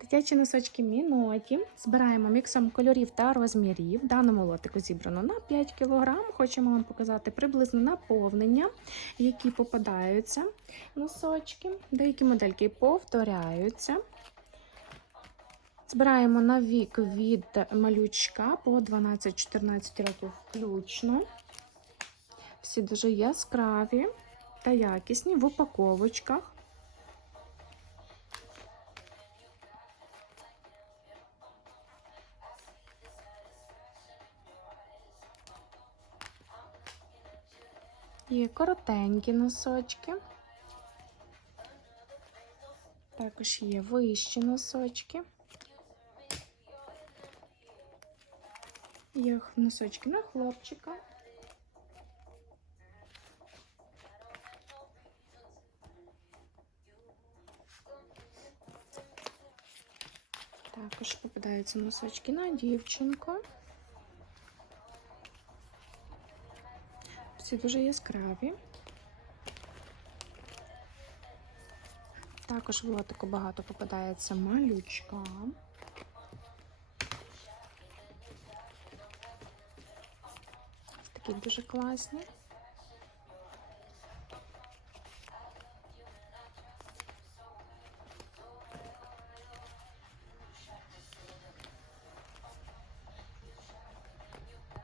Дитячі носочки Міноті. Збираємо міксом кольорів та розмірів. В даному лотику зібрано на 5 кг. Хочемо вам показати приблизно наповнення, які попадаються носочки. Деякі модельки повторяються. Збираємо на вік від малючка по 12-14 років включно. Всі дуже яскраві та якісні в упаковочках. Є коротенькі носочки. Також є вищі носочки. Є носочки на хлопчика. Також попадаються носочки на дівчинку. Всі дуже яскраві. Також в лотику багато попадається малючка. Ось такі дуже класні.